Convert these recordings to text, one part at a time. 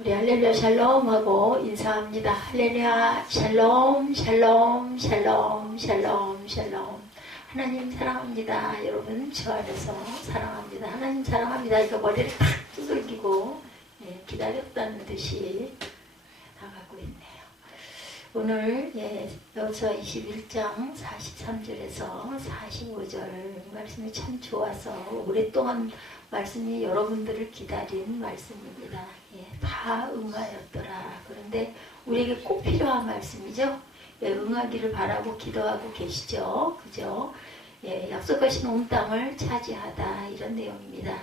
우리 할렐루야 샬롬 하고 인사합니다. 할렐루야 샬롬 샬롬 샬롬 샬롬 샬롬. 하나님 사랑합니다. 여러분 저 안에서 사랑합니다. 하나님 사랑합니다. 이거 머리를 탁 두들기고 기다렸다는 듯이 나가고 있네요. 오늘 여호수아 21장 43절에서 45절 말씀이 참 좋아서 오랫동안 말씀이 여러분들을 기다린 말씀입니다. 다 응하였더라. 그런데 우리에게 꼭 필요한 말씀이죠. 응하기를 바라고 기도하고 계시죠. 그죠? 약속하신 온 땅을 차지하다 이런 내용입니다.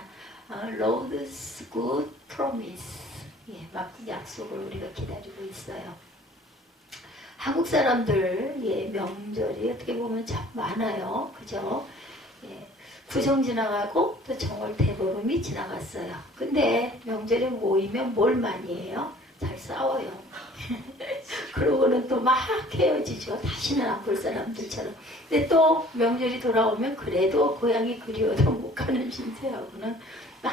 Lord's good promise. 막 약속을 우리가 기다리고 있어요. 한국 사람들 명절이 어떻게 보면 참 많아요. 그죠? 구정 지나가고 또 정월 대보름이 지나갔어요. 근데 명절에 모이면 뭘 많이 해요? 잘 싸워요. 그러고는 또 막 헤어지죠. 다시는 안 볼 사람들처럼. 근데 또 명절이 돌아오면 그래도 고향이 그리워도 못 가는 신세하고는 막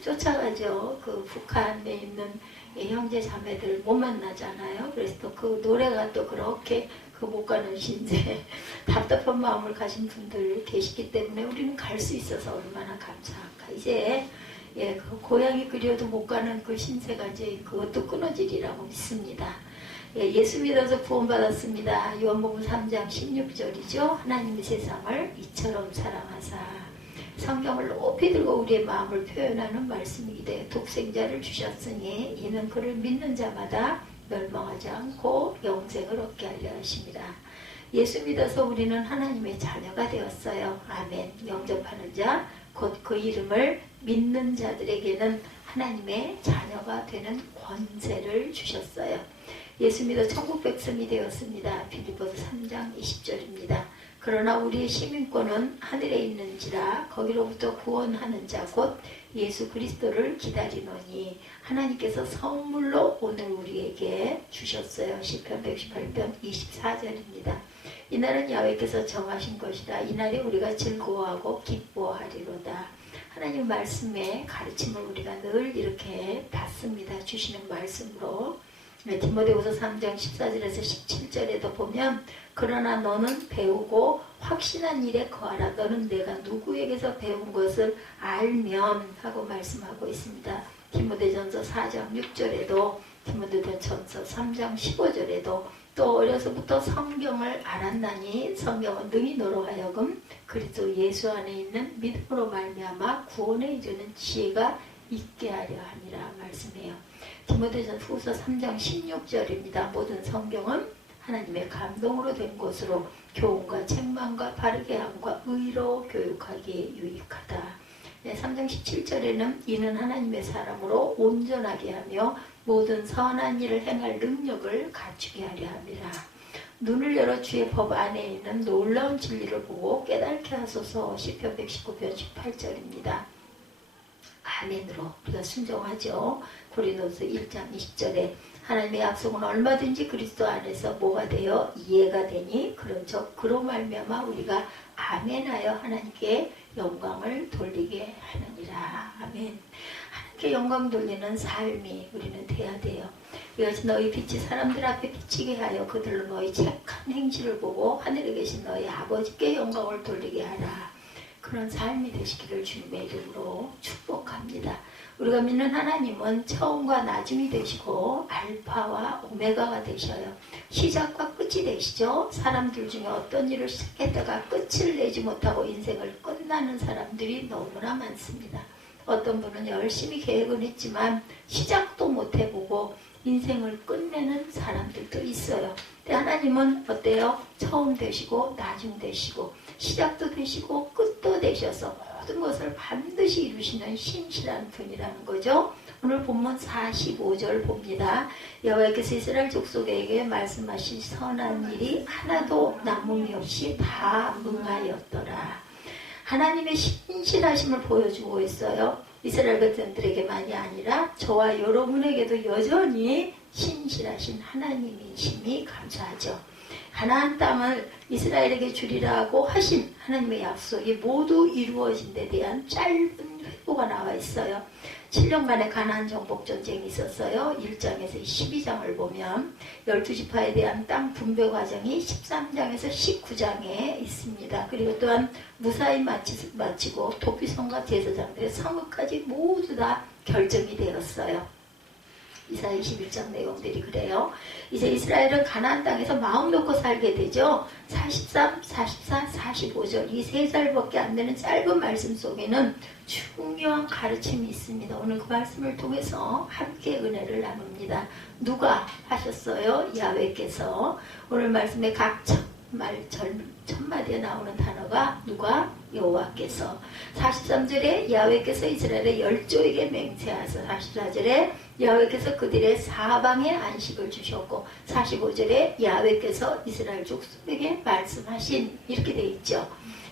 쫓아가죠. 그 북한에 있는 형제 자매들 못 만나잖아요. 그래서 또 그 노래가 또 그렇게 그 못 가는 신세, 답답한 마음을 가진 분들 계시기 때문에 우리는 갈 수 있어서 얼마나 감사한가. 이제 그 고향이 그리워도 못 가는 그 신세가 이제 그것도 끊어지리라고 믿습니다. 예수 믿어서 구원받았습니다. 요한복음 3장 16절이죠. 하나님의 세상을 이처럼 사랑하사. 성경을 높이 들고 우리의 마음을 표현하는 말씀이기 때문에 독생자를 주셨으니 이는 그를 믿는 자마다 멸망하지 않고 영생을 얻게 하려 하십니다. 예수 믿어서 우리는 하나님의 자녀가 되었어요. 아멘. 영접하는 자, 곧 그 이름을 믿는 자들에게는 하나님의 자녀가 되는 권세를 주셨어요. 예수 믿어 천국 백성이 되었습니다. 빌립보서 3장 20절입니다. 그러나 우리의 시민권은 하늘에 있는지라 거기로부터 구원하는 자 곧 예수 그리스도를 기다리노니 하나님께서 선물로 오늘 우리에게 주셨어요. 시편 118편 24절입니다. 이날은 야훼께서 정하신 것이라 이날에 우리가 즐거워하고 기뻐하리로다. 하나님 말씀의 가르침을 우리가 늘 이렇게 받습니다. 주시는 말씀으로. 디모데후서 3장 14절에서 17절에도 보면 그러나 너는 배우고 확신한 일에 거하라. 너는 내가 누구에게서 배운 것을 알면 하고 말씀하고 있습니다. 디모데전서 4장 6절에도 디모데전서 3장 15절에도 또 어려서부터 성경을 알았나니 성경은 능히 너로 하여금 그리스도 예수 안에 있는 믿음으로 말미암아 구원에 이르는 지혜가 있게 하려 함이라 말씀해요. 디모데전서 후서 3장 16절입니다. 모든 성경은 하나님의 감동으로 된 것으로 교훈과 책망과 바르게 함과 의로 교육하기에 유익하다. 3장 17절에는 이는 하나님의 사람으로 온전하게 하며 모든 선한 일을 행할 능력을 갖추게 하려 함이라. 눈을 열어 주의 법 안에 있는 놀라운 진리를 보고 깨닫게 하소서. 시편 119편 18절입니다. 아멘으로 우리가 순종하죠. 고린도서 1장 20절에 하나님의 약속은 얼마든지 그리스도 안에서 뭐가 되어 이해가 되니 그런즉 그로 말미암아 우리가 아멘하여 하나님께 영광을 돌리게 하느니라. 아멘. 하나님께 영광 돌리는 삶이 우리는 돼야 돼요. 이것이 너희 빛이 사람들 앞에 비치게 하여 그들로 너희 착한 행실을 보고 하늘에 계신 너희 아버지께 영광을 돌리게 하라. 그런 삶이 되시기를 주님의 이름으로 축복합니다. 우리가 믿는 하나님은 처음과 나중이 되시고 알파와 오메가가 되셔요. 시작과 끝이 되시죠. 사람들 중에 어떤 일을 시작했다가 끝을 내지 못하고 인생을 끝나는 사람들이 너무나 많습니다. 어떤 분은 열심히 계획은 했지만 시작도 못 해보고 인생을 끝내는 사람들도 있어요. 근데 하나님은 어때요? 처음 되시고 나중 되시고 시작도 되시고 끝도 되셔서 모든 것을 반드시 이루시는 신실한 분이라는 거죠. 오늘 본문 45절 봅니다. 여호와께서 이스라엘 족속에게 말씀하신 선한 일이 하나도 남음이 없이 다 응하였더라. 하나님의 신실하심을 보여주고 있어요. 이스라엘 백성들에게만이 아니라 저와 여러분에게도 여전히 신실하신 하나님이심이 감사하죠. 가나안 땅을 이스라엘에게 주리라고 하신 하나님의 약속이 모두 이루어진 데 대한 짧은 회고가 나와 있어요. 7년간의 가나안 정복 전쟁이 있었어요. 1장에서 12장을 보면 12지파에 대한 땅 분배 과정이 13장에서 19장에 있습니다. 그리고 또한 무사히 마치고 도피성과 제사장들의 성읍까지 모두 다 결정이 되었어요. 이사야 21장 내용들이 그래요. 이제 이스라엘은 가나안 땅에서 마음 놓고 살게 되죠. 43, 44, 45절 이 세 절밖에 안 되는 짧은 말씀 속에는 중요한 가르침이 있습니다. 오늘 그 말씀을 통해서 함께 은혜를 나눕니다. 누가 하셨어요? 야훼께서. 오늘 말씀의 각 첫마디에 나오는 단어가 누가? 여호와께서. 43절에 야훼께서 이스라엘의 열조에게 맹세하사 44절에 야훼께서 그들의 사방에 안식을 주셨고 45절에 야훼께서 이스라엘 족속에게 말씀하신 이렇게 돼 있죠.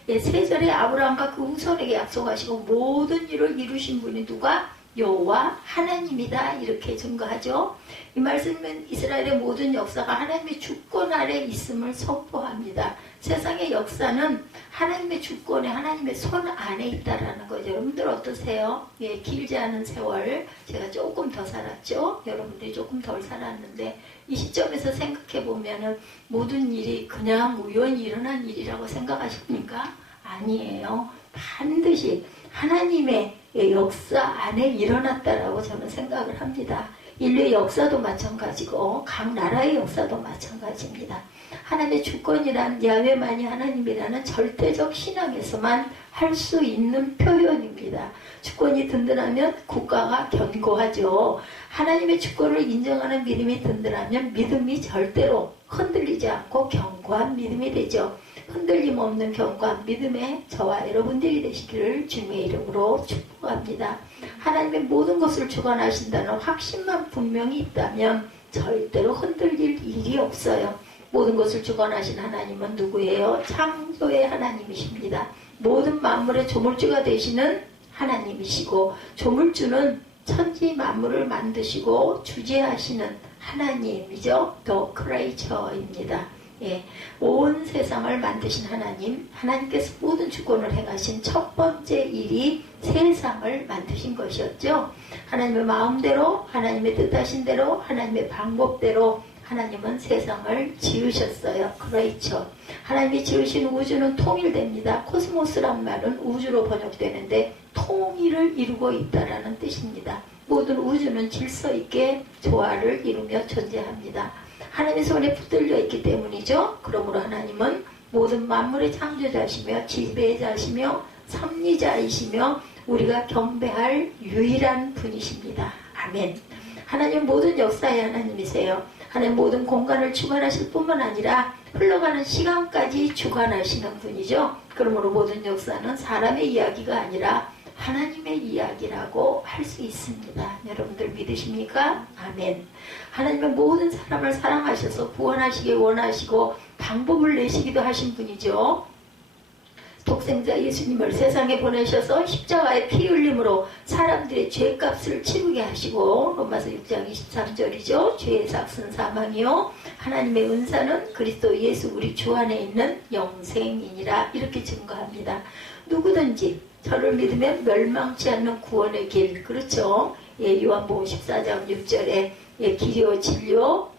예, 3절에 아브라함과 그 후손에게 약속하시고 모든 일을 이루신 분이 누가? 여호와 하나님이다 이렇게 증거하죠. 이 말씀은 이스라엘의 모든 역사가 하나님의 주권 아래 있음을 선포합니다. 세상의 역사는 하나님의 주권에 하나님의 손 안에 있다라는 거죠. 여러분들 어떠세요? 예, 길지 않은 세월 제가 조금 더 살았죠. 여러분들이 조금 덜 살았는데 이 시점에서 생각해 보면은 모든 일이 그냥 우연히 일어난 일이라고 생각하십니까? 아니에요. 반드시 하나님의 역사 안에 일어났다라고 저는 생각을 합니다. 인류의 역사도 마찬가지고 각 나라의 역사도 마찬가지입니다. 하나님의 주권이란 야훼만이 하나님이라는 절대적 신앙에서만 할 수 있는 표현입니다. 주권이 든든하면 국가가 견고하죠. 하나님의 주권을 인정하는 믿음이 든든하면 믿음이 절대로 흔들리지 않고 견고한 믿음이 되죠. 흔들림 없는 견고한 믿음의 저와 여러분들이 되시기를 주님의 이름으로 축복합니다. 하나님의 모든 것을 주관하신다는 확신만 분명히 있다면 절대로 흔들릴 일이 없어요. 모든 것을 주관하신 하나님은 누구예요? 창조의 하나님이십니다. 모든 만물의 조물주가 되시는 하나님이시고 조물주는 천지 만물을 만드시고 주재하시는 하나님이죠. 더 크리에이터입니다. 예, 온 세상을 만드신 하나님, 하나님께서 모든 주권을 행하신 첫 번째 일이 세상을 만드신 것이었죠. 하나님의 마음대로, 하나님의 뜻하신 대로, 하나님의 방법대로 하나님은 세상을 지으셨어요. 그렇죠. 하나님이 지으신 우주는 통일됩니다. 코스모스란 말은 우주로 번역되는데 통일을 이루고 있다라는 뜻입니다. 모든 우주는 질서 있게 조화를 이루며 존재합니다. 하나님의 손에 붙들려 있기 때문이죠. 그러므로 하나님은 모든 만물의 창조자시며 지배자시며 섭리자이시며 우리가 경배할 유일한 분이십니다. 아멘. 하나님 모든 역사의 하나님이세요. 하나님 모든 공간을 주관하실 뿐만 아니라 흘러가는 시간까지 주관하시는 분이죠. 그러므로 모든 역사는 사람의 이야기가 아니라 하나님의 이야기라고 할 수 있습니다. 여러분들 믿으십니까? 아멘. 하나님은 모든 사람을 사랑하셔서 구원하시기 원하시고 방법을 내시기도 하신 분이죠. 독생자 예수님을 세상에 보내셔서 십자가의 피 흘림으로 사람들의 죄값을 치르게 하시고 로마서 6장 23절이죠. 죄의 삭은 사망이요 하나님의 은사는 그리스도 예수 우리 주 안에 있는 영생이니라 이렇게 증거합니다. 누구든지 저를 믿으면 멸망치 않는 구원의 길, 그렇죠? 예, 요한복음 14장 6절에 예, 길이요 진리요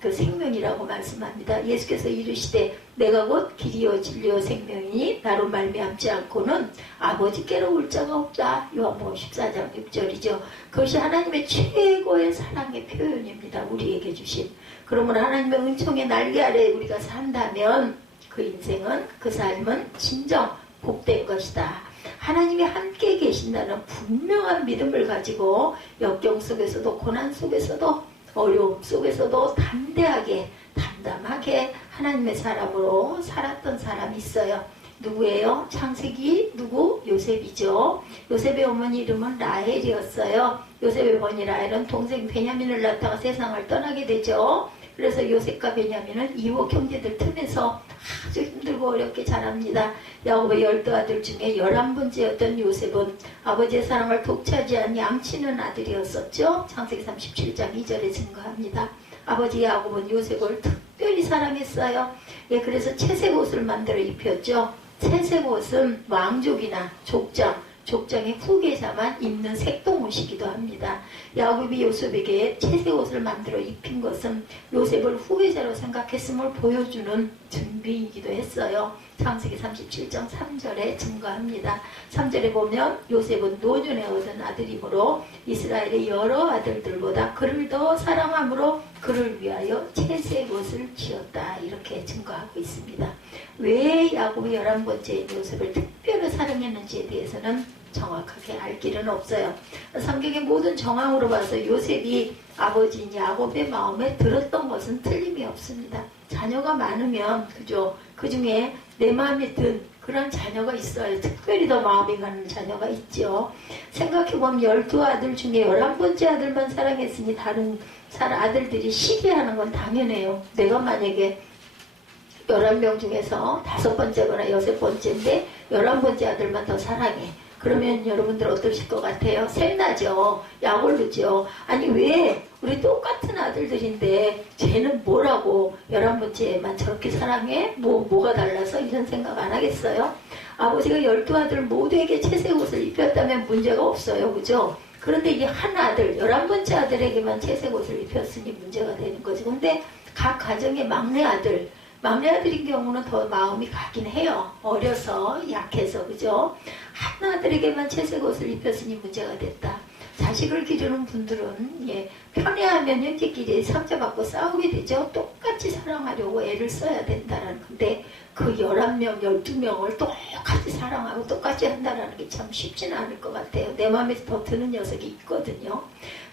그 생명이라고 말씀합니다. 예수께서 이르시되 내가 곧 길이요 진리요 생명이니 나로 말미암지 않고는 아버지께로 올 자가 없다. 요한복음 14장 6절이죠. 그것이 하나님의 최고의 사랑의 표현입니다. 우리에게 주신. 그러므로 하나님의 은총의 날개 아래 우리가 산다면 그 인생은 그 삶은 진정 복된 것이다. 하나님이 함께 계신다는 분명한 믿음을 가지고 역경 속에서도 고난 속에서도 어려움 속에서도 담대하게 담담하게 하나님의 사람으로 살았던 사람이 있어요. 누구예요? 창세기 누구? 요셉이죠. 요셉의 어머니 이름은 라헬이었어요. 요셉의 어머니 라헬은 동생 베냐민을 낳다가 세상을 떠나게 되죠. 그래서 요셉과 베냐민은 이호 형제들 틈에서 아주 힘들고 어렵게 자랍니다. 야곱의 12아들 중에 11번째였던 요셉은 아버지의 사랑을 독차지한 양치는 아들이었었죠. 창세기 37장 2절에 증거합니다. 아버지 야곱은 요셉을 특별히 사랑했어요. 예, 그래서 채색 옷을 만들어 입혔죠. 채색 옷은 왕족이나 족장의 후계자만 입는 색동옷이기도 합니다. 야곱이 요셉에게 채색 옷을 만들어 입힌 것은 요셉을 후계자로 생각했음을 보여주는 준비이기도 했어요. 창세기 37장 3절에 증거합니다. 3절에 보면 요셉은 노년에 얻은 아들이므로 이스라엘의 여러 아들들보다 그를 더 사랑함으로 그를 위하여 채색 옷을 지었다. 이렇게 증거하고 있습니다. 왜 야곱이 11번째인 요셉을 특별히 사랑했는지에 대해서는 정확하게 알 길은 없어요. 성경의 모든 정황으로 봐서 요셉이 아버지인 야곱의 마음에 들었던 것은 틀림이 없습니다. 자녀가 많으면 그죠? 그 중에 내 마음에 든 그런 자녀가 있어요. 특별히 더 마음이 가는 자녀가 있죠. 생각해보면 12아들 중에 11번째 아들만 사랑했으니 다른 아들들이 시기하는 건 당연해요. 내가 만약에 11명 중에서 5번째거나 6번째인데 11번째 아들만 더 사랑해. 그러면 여러분들 어떠실 것 같아요? 샘나죠? 약올르죠? 아니 왜 우리 똑같은 아들들인데 쟤는 뭐라고 11번째만 저렇게 사랑해? 뭐가 달라서? 이런 생각 안 하겠어요? 아버지가 12아들 모두에게 채색 옷을 입혔다면 문제가 없어요. 그죠? 그런데 이 한 아들 11번째 아들에게만 채색 옷을 입혔으니 문제가 되는 거지. 근데 각 가정의 막내 아들인 경우는 더 마음이 가긴 해요. 어려서 약해서 그죠? 한 아들에게만 채색 옷을 입혔으니 문제가 됐다. 자식을 기르는 분들은 편애하면 형제끼리 상처받고 싸우게 되죠. 똑같이 사랑하려고 애를 써야 된다라는 건데 그 11명, 12명을 똑같이 사랑하고 똑같이 한다는 게 참 쉽지는 않을 것 같아요. 내 마음에 더 드는 녀석이 있거든요.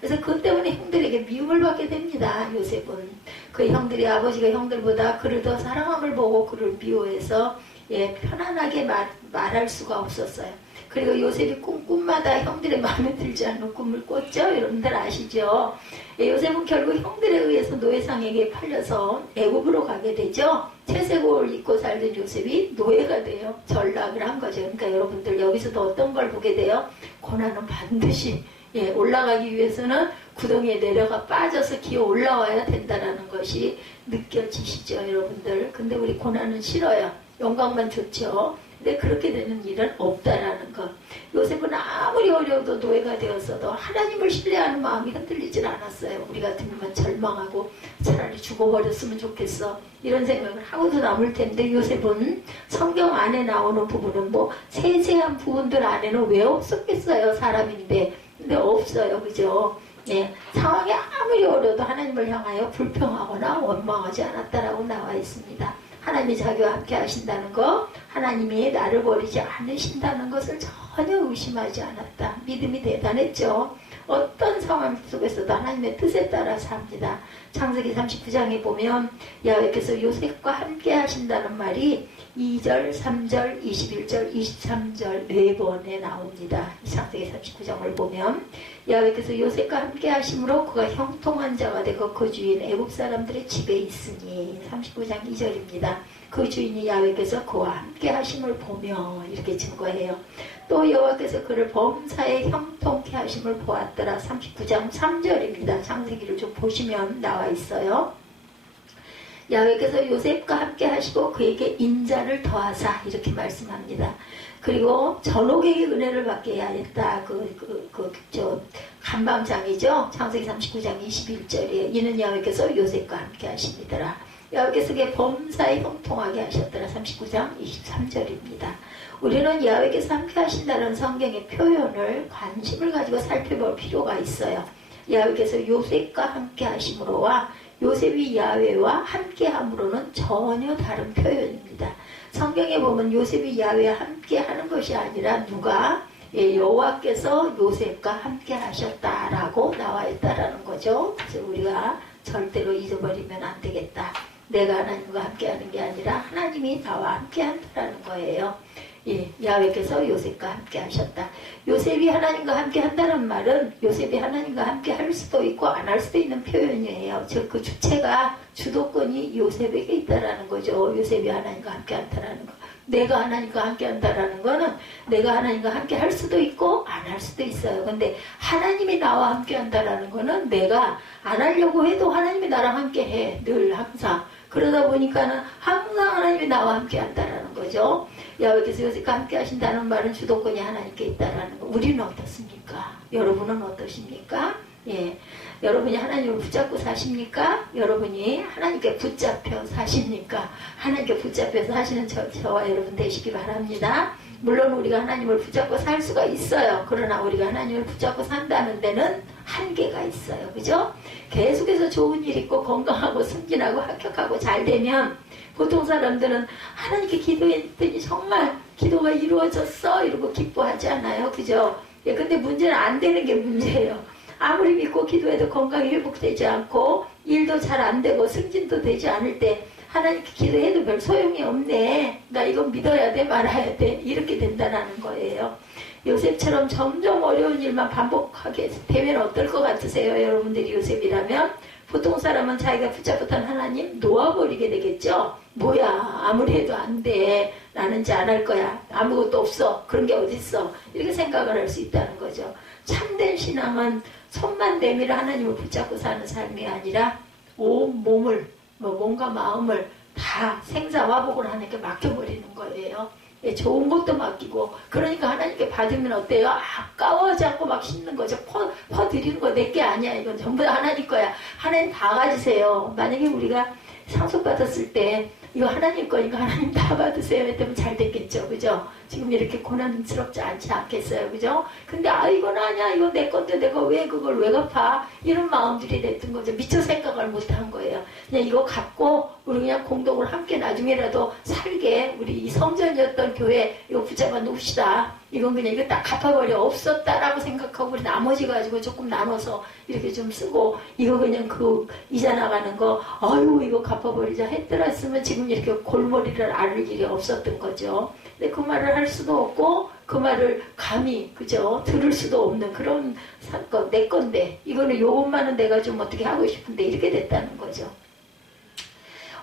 그래서 그것 때문에 형들에게 미움을 받게 됩니다. 요셉은. 그 형들이 아버지가 형들보다 그를 더 사랑함을 보고 그를 미워해서 편안하게 말할 수가 없었어요. 그리고 요셉이 꿈마다 형들의 마음에 들지 않는 꿈을 꿨죠. 여러분들 아시죠? 요셉은 결국 형들에 의해서 노예상에게 팔려서 애굽으로 가게 되죠. 채색 옷을 입고 살던 요셉이 노예가 돼요. 전락을 한 거죠. 그러니까 여러분들 여기서도 어떤 걸 보게 돼요? 고난은 반드시 올라가기 위해서는 구덩이에 내려가 빠져서 기어 올라와야 된다는 것이 느껴지시죠, 여러분들? 근데 우리 고난은 싫어요. 영광만 좋죠. 근데 그렇게 되는 일은 없다라는 것. 요셉은 아무리 어려워도 노예가 되었어도 하나님을 신뢰하는 마음이 흔들리질 않았어요. 우리 같으면 절망하고 차라리 죽어버렸으면 좋겠어. 이런 생각을 하고도 남을 텐데 요셉은 성경 안에 나오는 부분은 세세한 부분들 안에는 왜 없었겠어요. 사람인데. 근데 없어요. 그죠? 상황이 아무리 어려워도 하나님을 향하여 불평하거나 원망하지 않았다라고 나와 있습니다. 하나님이 자기와 함께 하신다는 것, 하나님이 나를 버리지 않으신다는 것을 전혀 의심하지 않았다. 믿음이 대단했죠. 어떤 상황 속에서도 하나님의 뜻에 따라 삽니다. 창세기 39장에 보면 야훼께서 요셉과 함께 하신다는 말이 2절, 3절, 21절, 23절 4번에 나옵니다. 창세기 39장을 보면 야훼께서 요셉과 함께 하심으로 그가 형통한 자가 되고 그 주인 애굽 사람들의 집에 있으니 39장 2절입니다. 그 주인이 야훼께서 그와 함께 하심을 보며 이렇게 증거해요. 또 여호와께서 그를 범사에 형통케 하심을 보았더라. 39장 3절입니다. 창세기를 좀 보시면 나와 있어요. 야훼께서 요셉과 함께 하시고 그에게 인자를 더하사 이렇게 말씀합니다. 그리고 전옥에게 은혜를 받게 하였다. 한밤장이죠. 창세기 39장 21절에 이는 야훼께서 요셉과 함께 하십니다라. 야훼께서 그의 범사에 형통하게 하셨더라. 39장 23절입니다. 우리는 야훼께서 함께 하신다는 성경의 표현을 관심을 가지고 살펴볼 필요가 있어요. 야훼께서 요셉과 함께 하심으로와 요셉이 야훼와 함께 함으로는 전혀 다른 표현입니다. 성경에 보면 요셉이 야훼와 함께 하는 것이 아니라 누가 여호와께서 요셉과 함께 하셨다라고 나와 있다라는 거죠. 그래서 우리가 절대로 잊어버리면 안 되겠다. 내가 하나님과 함께 하는 게 아니라 하나님이 나와 함께 한다라는 거예요. 야훼께서 요셉과 함께 하셨다. 요셉이 하나님과 함께 한다는 말은 요셉이 하나님과 함께 할 수도 있고 안 할 수도 있는 표현이에요. 즉 그 주체가 주도권이 요셉에게 있다라는 거죠. 요셉이 하나님과 함께 한다라는 거. 내가 하나님과 함께 한다라는 거는 내가 하나님과 함께 할 수도 있고 안 할 수도 있어요. 근데 하나님이 나와 함께 한다라는 거는 내가 안 하려고 해도 하나님이 나랑 함께 해. 늘 항상. 그러다 보니까는 항상 하나님이 나와 함께 한다라는 거죠. 여호와께서 요셉과 함께 하신다는 말은 주도권이 하나님께 있다라는 거. 우리는 어떻습니까? 여러분은 어떠십니까? 예, 여러분이 하나님을 붙잡고 사십니까? 여러분이 하나님께 붙잡혀 사십니까? 하나님께 붙잡혀서 사시는 저와 여러분 되시기 바랍니다. 물론 우리가 하나님을 붙잡고 살 수가 있어요. 그러나 우리가 하나님을 붙잡고 산다는 데는 한계가 있어요. 그죠? 계속해서 좋은 일 있고 건강하고 승진하고 합격하고 잘 되면 보통 사람들은 하나님께 기도했더니 정말 기도가 이루어졌어 이러고 기뻐하지 않아요. 그죠? 예, 근데 문제는 안 되는 게 문제예요. 아무리 믿고 기도해도 건강이 회복되지 않고 일도 잘 안 되고 승진도 되지 않을 때 하나님께 기도해도 별 소용이 없네. 나 이건 믿어야 돼 말아야 돼. 이렇게 된다는 거예요. 요셉처럼 점점 어려운 일만 반복하게 되면 어떨 것 같으세요? 여러분들이 요셉이라면 보통 사람은 자기가 붙잡았던 하나님 놓아버리게 되겠죠. 뭐야 아무리 해도 안 돼. 나는 이제 안 할 거야. 아무것도 없어. 그런 게 어딨어. 이렇게 생각을 할 수 있다는 거죠. 참된 신앙은 손만 내밀어 하나님을 붙잡고 사는 삶이 아니라 온 몸을 몸과 마음을 다 생사화복을 하나님께 맡겨버리는 거예요. 예, 좋은 것도 맡기고 그러니까 하나님께 받으면 어때요? 아까워하지 않고 막 심는 거죠. 퍼드리는 거 내 게 아니야. 이건 전부 다 하나님 거야. 하나님 다 가지세요. 만약에 우리가 상속받았을 때 이거 하나님 거니까 하나님 다 받으세요 했다면 잘 됐겠죠. 그죠? 지금 이렇게 고난스럽지 않지 않겠어요. 그죠? 근데 이건 아니야. 이거 내 건데 내가 왜 그걸 왜 갚아? 이런 마음들이 됐던 거죠. 미처 생각을 못한 거예요. 그냥 이거 갚고 우리 그냥 공동을 함께 나중에라도 살게 우리 이 성전이었던 교회 이거 붙잡아 놓읍시다. 이건 그냥 이거 딱 갚아버려. 없었다라고 생각하고 우리 나머지 가지고 조금 나눠서 이렇게 좀 쓰고 이거 그냥 그 이자 나가는 거 아유 이거 갚아버리자 했더랬으면 지금 이렇게 골머리를 앓을 일이 없었던 거죠. 근데 그 말을 할 수도 없고 그 말을 감히 그죠 들을 수도 없는 그런 사건 내 건데 이거는 요것만은 내가 좀 어떻게 하고 싶은데 이렇게 됐다는 거죠.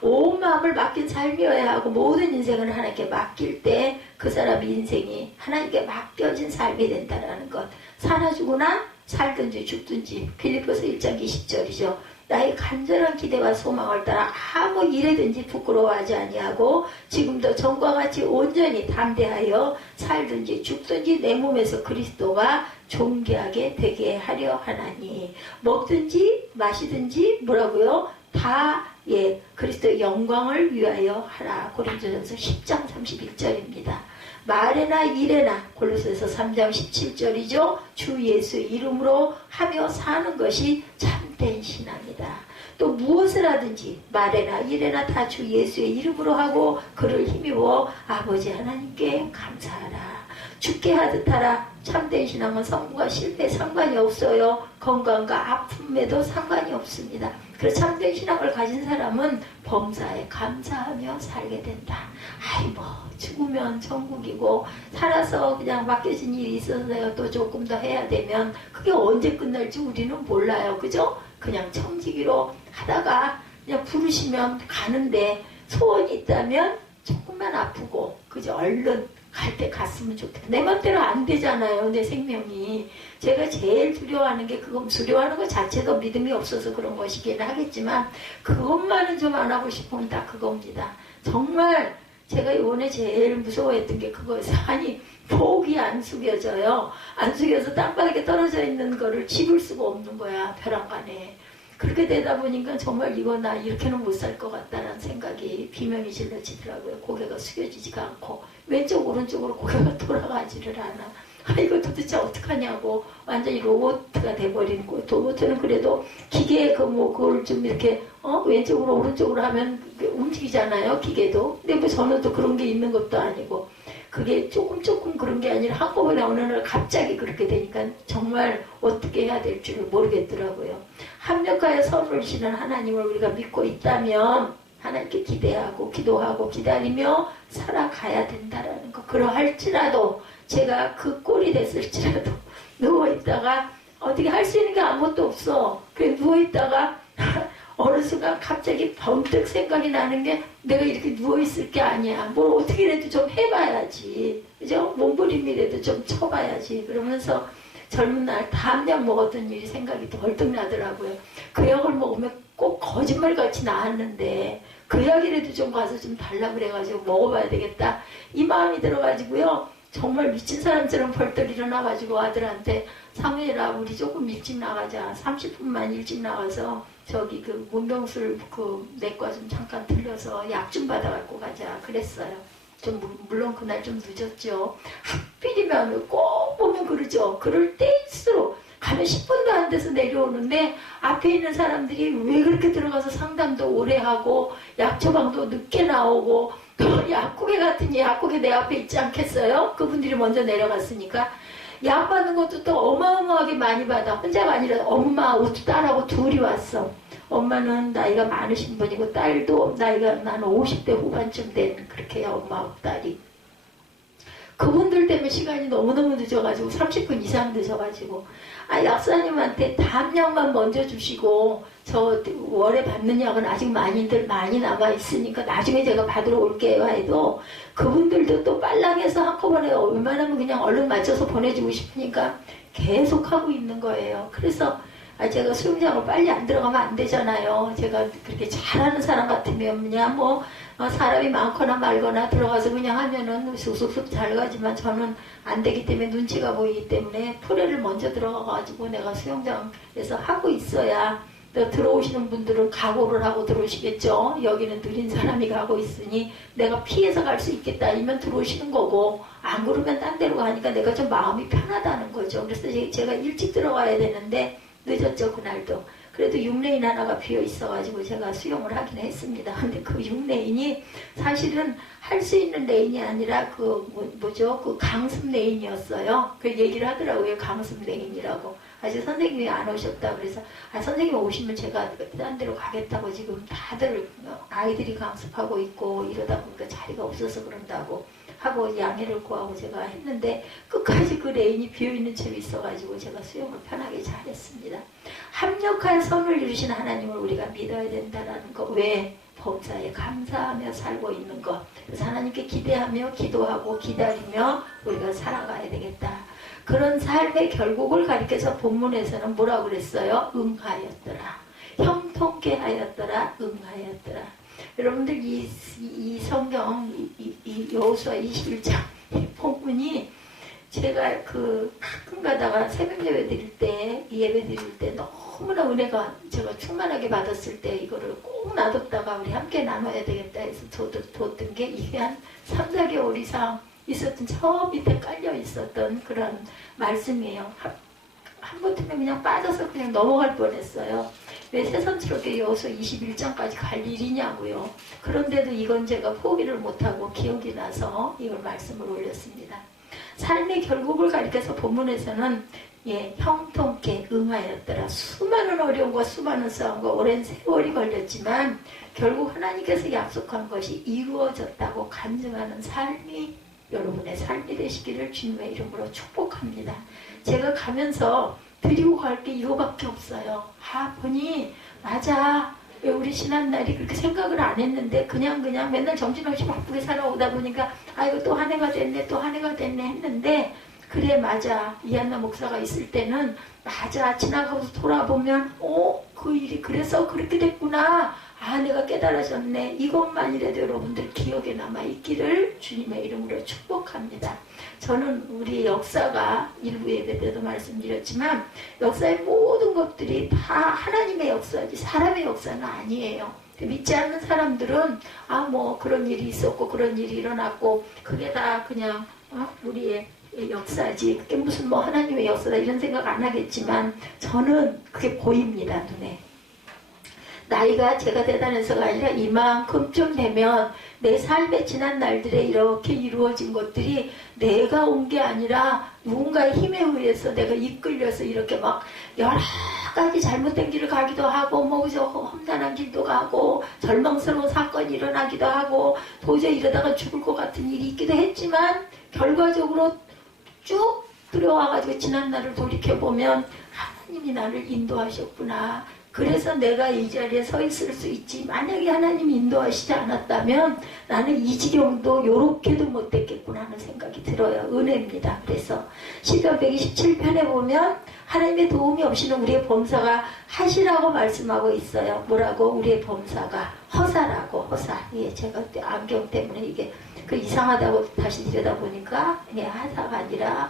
온 마음을 맡긴 삶이어야 하고 모든 인생을 하나님께 맡길 때 그 사람 인생이 하나님께 맡겨진 삶이 된다는 것. 살아 죽으나 살든지 죽든지 빌립보서 1장 20절이죠. 나의 간절한 기대와 소망을 따라 아무 일에든지 부끄러워하지 아니하고 지금도 전과 같이 온전히 담대하여 살든지 죽든지 내 몸에서 그리스도가 존귀하게 되게 하려 하나니 먹든지 마시든지 뭐라고요? 다 예, 그리스도의 영광을 위하여 하라. 고린도전서 10장 31절입니다. 말에나 일에나 골로새서 3장 17절이죠. 주 예수 이름으로 하며 사는 것이 참된 신앙이다. 또 무엇을 하든지 말에나 일에나 다 주 예수의 이름으로 하고 그를 힘입어 아버지 하나님께 감사하라. 죽게 하듯 하라. 참된 신앙은 성공과 실패에 상관이 없어요. 건강과 아픔에도 상관이 없습니다. 그래서 참된 신앙을 가진 사람은 범사에 감사하며 살게 된다. 죽으면 천국이고 살아서 그냥 맡겨진 일이 있어서 내가 또 조금 더 해야 되면 그게 언제 끝날지 우리는 몰라요. 그죠? 그냥 청지기로 하다가 그냥 부르시면 가는데 소원이 있다면 조금만 아프고 그죠? 얼른 갈 때 갔으면 좋겠다. 내 맘대로 안 되잖아요. 내 생명이. 제가 제일 두려워하는 게 그거 두려워하는 것 자체도 믿음이 없어서 그런 것이긴 하겠지만 그것만은 좀 안 하고 싶으면 딱 그겁니다. 정말 제가 이번에 제일 무서워했던 게 그거였어요. 아니 목이 안 숙여져요. 안 숙여서 땅바닥에 떨어져 있는 거를 집을 수가 없는 거야. 벼랑간에. 그렇게 되다 보니까 정말 이거 나 이렇게는 못 살 것 같다는 생각이 비명이 질러지더라고요. 고개가 숙여지지가 않고 왼쪽 오른쪽으로 고개가 돌아가지를 않아. 이거 도대체 어떡하냐고 완전히 로봇가 돼버린 거예요. 로봇은 그래도 기계 그걸 좀 이렇게 왼쪽으로 오른쪽으로 하면 움직이잖아요. 기계도. 근데 뭐 저는 또 그런 게 있는 것도 아니고 그게 조금 그런 게 아니라 한꺼번에 어느 날 갑자기 그렇게 되니까 정말 어떻게 해야 될 줄을 모르겠더라고요. 합력하여 선을 주시는 하나님을 우리가 믿고 있다면 하나님께 기대하고 기도하고 기다리며 살아가야 된다라는 거. 그러할지라도 제가 그 꼴이 됐을지라도 누워있다가 어떻게 할 수 있는 게 아무것도 없어. 그래 누워있다가 어느 순간 갑자기 번뜩 생각이 나는 게 내가 이렇게 누워있을 게 아니야. 뭘 어떻게라도 좀 해봐야지. 그죠? 몸부림이라도 좀 쳐봐야지. 그러면서 젊은 날 담약 먹었던 일이 생각이 벌떡 나더라고요. 그 약을 먹으면 꼭 거짓말같이 나았는데 그 약이라도 좀 가서 좀 달라 그래가지고 먹어봐야 되겠다 이 마음이 들어가지고요. 정말 미친 사람처럼 벌떡 일어나가지고 아들한테 사무엘아 우리 조금 일찍 나가자. 30분만 일찍 나가서 저기 그 문병술 그 내과 좀 잠깐 들려서 약 좀 받아갖고 가자 그랬어요. 좀 물론 그날 좀 늦었죠. 하필이면 꼭 보면 그러죠. 그럴 때일수록 가면 10분도 안 돼서 내려오는데 앞에 있는 사람들이 왜 그렇게 들어가서 상담도 오래 하고 약 처방도 늦게 나오고 또 약국에 갔더니 약국에 내 앞에 있지 않겠어요? 그분들이 먼저 내려갔으니까 약 받는 것도 또 어마어마하게 많이 받아. 혼자가 아니라 엄마, 딸하고 둘이 왔어. 엄마는 나이가 많으신 분이고 딸도 나이가 나는 50대 후반쯤 된 그렇게 엄마하고 딸이. 그분들 때문에 시간이 너무너무 늦어가지고 30분 이상 늦어가지고 약사님한테 담약만 먼저 주시고 저 월에 받는 약은 아직 많이 남아있으니까 나중에 제가 받으러 올게요 해도 그분들도 또 빨랑해서 한꺼번에 웬만하면 그냥 얼른 맞춰서 보내주고 싶으니까 계속 하고 있는 거예요. 그래서 제가 수영장을 빨리 안 들어가면 안 되잖아요. 제가 그렇게 잘하는 사람 같으면 그냥 사람이 많거나 말거나 들어가서 그냥 하면은 쑥쑥쑥 잘 가지만 저는 안 되기 때문에 눈치가 보이기 때문에 프레를 먼저 들어가가지고 내가 수영장에서 하고 있어야 또 들어오시는 분들은 각오를 하고 들어오시겠죠. 여기는 느린 사람이 가고 있으니 내가 피해서 갈 수 있겠다 아니면 들어오시는 거고 안 그러면 딴 데로 가니까 내가 좀 마음이 편하다는 거죠. 그래서 제가 일찍 들어가야 되는데 늦었죠 그날도. 그래도 6레인 하나가 비어 있어가지고 제가 수영을 하긴 했습니다. 근데 그 6레인이 사실은 할 수 있는 레인이 아니라 그 강습 레인이었어요. 그 얘기를 하더라고요. 강습 레인이라고. 아직 선생님이 안 오셨다 그래서 선생님 오시면 제가 딴 데로 가겠다고 지금 다들 아이들이 강습하고 있고 이러다 보니까 자리가 없어서 그런다고 하고 양해를 구하고 제가 했는데 끝까지 그 레인이 비어있는 채로 있어가지고 제가 수영을 편하게 잘했습니다. 합력한 선을 이루신 하나님을 우리가 믿어야 된다는 거. 왜? 범사에 감사하며 살고 있는 것. 그래서 하나님께 기대하며 기도하고 기다리며 우리가 살아가야 되겠다. 그런 삶의 결국을 가리켜서 본문에서는 뭐라고 그랬어요? 응하였더라. 형통케 하였더라. 응하였더라. 여러분들 이 성경 이 여호수아 21장 이 본문이 제가 가끔 가다가 새벽 예배 드릴 때 예배 드릴 때 너무나 은혜가 제가 충만하게 받았을 때 이거를 꼭 놔뒀다가 우리 함께 나눠야 되겠다 해서 뒀던 게 이게 한 3, 4개월 이상 있었던 저 밑에 깔려 있었던 그런 말씀이에요. 한 번쯤에 그냥 빠져서 그냥 넘어갈 뻔했어요. 왜 새삼스럽게 여호수아 21장까지 갈 일이냐고요. 그런데도 이건 제가 포기를 못하고 기억이 나서 이걸 말씀을 올렸습니다. 삶의 결국을 가리켜서 본문에서는 형통케 응하였더라. 수많은 어려움과 수많은 싸움과 오랜 세월이 걸렸지만 결국 하나님께서 약속한 것이 이루어졌다고 간증하는 삶이 여러분의 삶이 되시기를 주님의 이름으로 축복합니다. 제가 가면서 드리고 갈 게 이거밖에 없어요. 보니 맞아. 왜 우리 지난날이 그렇게 생각을 안 했는데 그냥 맨날 정신없이 바쁘게 살아오다 보니까 이거 또 한 해가 됐네 또 한 해가 됐네 했는데 그래 맞아. 이한나 목사가 있을 때는 맞아. 지나가면서 돌아보면 그 일이 그래서 그렇게 됐구나. 내가 깨달아졌네. 이것만이라도 여러분들 기억에 남아있기를 주님의 이름으로 축복합니다. 저는 우리 역사가 일부 예배 때도 말씀드렸지만 역사의 모든 것들이 다 하나님의 역사지 사람의 역사는 아니에요. 믿지 않는 사람들은 그런 일이 있었고 그런 일이 일어났고 그게 다 그냥 우리의 역사지 그게 무슨 하나님의 역사다 이런 생각 안 하겠지만 저는 그게 보입니다. 눈에. 나이가 제가 대단해서가 아니라 이만큼쯤 되면 내 삶의 지난 날들에 이렇게 이루어진 것들이 내가 온 게 아니라 누군가의 힘에 의해서 내가 이끌려서 이렇게 막 여러 가지 잘못된 길을 가기도 하고 험난한 길도 가고 절망스러운 사건이 일어나기도 하고 도저히 이러다가 죽을 것 같은 일이 있기도 했지만 결과적으로 쭉 들어와가지고 지난 날을 돌이켜보면 하나님이 나를 인도하셨구나. 그래서 내가 이 자리에 서 있을 수 있지. 만약에 하나님이 인도하시지 않았다면 나는 이 지경도 요렇게도 못됐겠구나 하는 생각이 들어요. 은혜입니다. 그래서 시편 127편에 보면 하나님의 도움이 없이는 우리의 범사가 하시라고 말씀하고 있어요. 뭐라고? 우리의 범사가 허사라고. 허사. 예, 제가 안경 때문에 이게 그 이상하다고 다시 들여다보니까 예, 하사가 아니라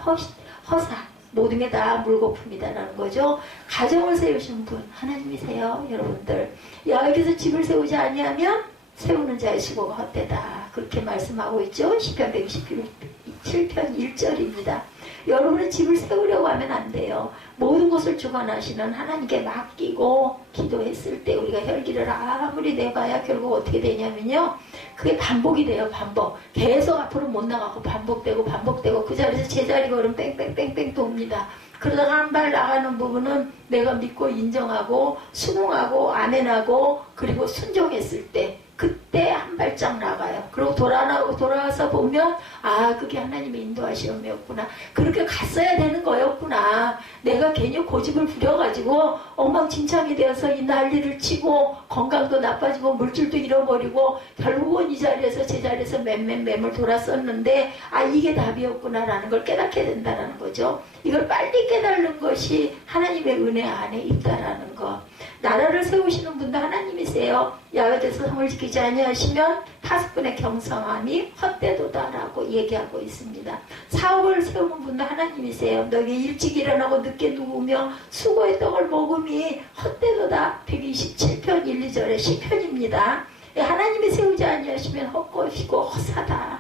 허사. 모든 게 다 물거품이다라는 거죠. 가정을 세우시는 분 하나님이세요. 여러분들 여기서 집을 세우지 아니하면 세우는 자의 수고가 헛되다. 그렇게 말씀하고 있죠. 시편 127편 1절입니다. 여러분은 집을 세우려고 하면 안 돼요. 모든 것을 주관하시는 하나님께 맡기고 기도했을 때 우리가 혈기를 아무리 내봐야 결국 어떻게 되냐면요. 그게 반복이 돼요. 반복. 계속 앞으로 못 나가고 반복되고 그 자리에서 제자리 걸음 뺑뺑뺑뺑 돕니다. 그러다가 한 발 나가는 부분은 내가 믿고 인정하고 순응하고 아멘하고 그리고 순종했을 때 그때 한 발짝 나가요. 그리고 돌아와서 보면 아 그게 하나님의 인도하시음이었구나. 그렇게 갔어야 되는 거였구나. 내가 괜히 고집을 부려가지고 엉망진창이 되어서 이 난리를 치고 건강도 나빠지고 물줄도 잃어버리고 결국은 이 자리에서 제자리에서 맴을 돌았었는데 아 이게 답이었구나라는 걸 깨닫게 된다는 거죠. 이걸 빨리 깨달는 것이 하나님의 은혜 안에 있다라는 것. 나라를 세우시는 분도 하나님이세요. 야훼께서 성을 지키지 아니하시면 타석분의 경성함이 헛되도다라고 얘기하고 있습니다. 사업을 세우는 분도 하나님이세요. 너희 일찍 일어나고 늦게 누우며 수고의 떡을 먹음이 헛되도다. 127편 1, 2절의 시편입니다. 하나님이 세우지 아니하시면 헛것이고 허사다.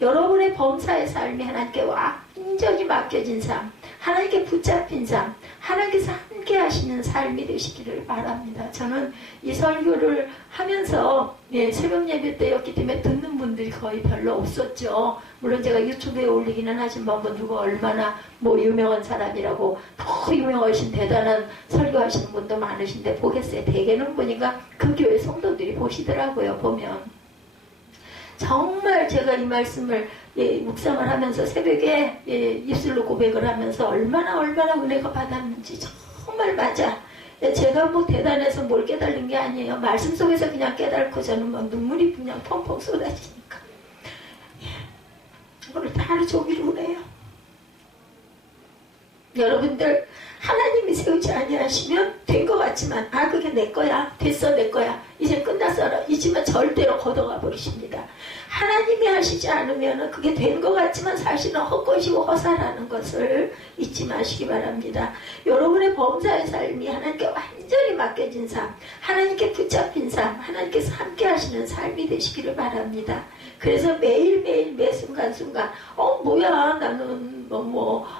여러분의 범사의 삶이 하나님께 완전히 맡겨진 삶, 하나님께 붙잡힌 삶, 하나님께서 함께 하시는 삶이 되시기를 바랍니다. 저는 이 설교를 하면서 새벽 예배 때였기 때문에 듣는 분들이 거의 별로 없었죠. 물론 제가 유튜브에 올리기는 하지만 뭐 누가 얼마나 뭐 유명한 사람이라고 더 유명하신 대단한 설교하시는 분도 많으신데 보겠어요. 대개는 보니까 그 교회 성도들이 보시더라고요. 보면 정말 제가 이 말씀을 묵상을 하면서 새벽에 입술로 고백을 하면서 얼마나 은혜가 받았는지 정말 맞아. 제가 뭐 대단해서 뭘 깨달은 게 아니에요. 말씀 속에서 그냥 깨달고 저는 막 눈물이 그냥 펑펑 쏟아지니까 오늘 하루 종일 우네요. 여러분들 하나님이 세우지 아니하시면 된 것 같지만 아 그게 내 거야 됐어 내 거야 이제 끝났어라 이지만 절대로 걷어가 버리십니다. 하나님이 하시지 않으면 그게 된 것 같지만 사실은 헛것이고 허사라는 것을 잊지 마시기 바랍니다. 여러분의 범사의 삶이 하나님께 완전히 맡겨진 삶, 하나님께 붙잡힌 삶, 하나님께서 함께 하시는 삶이 되시기를 바랍니다. 그래서 매일매일 매 순간순간 뭐야 나는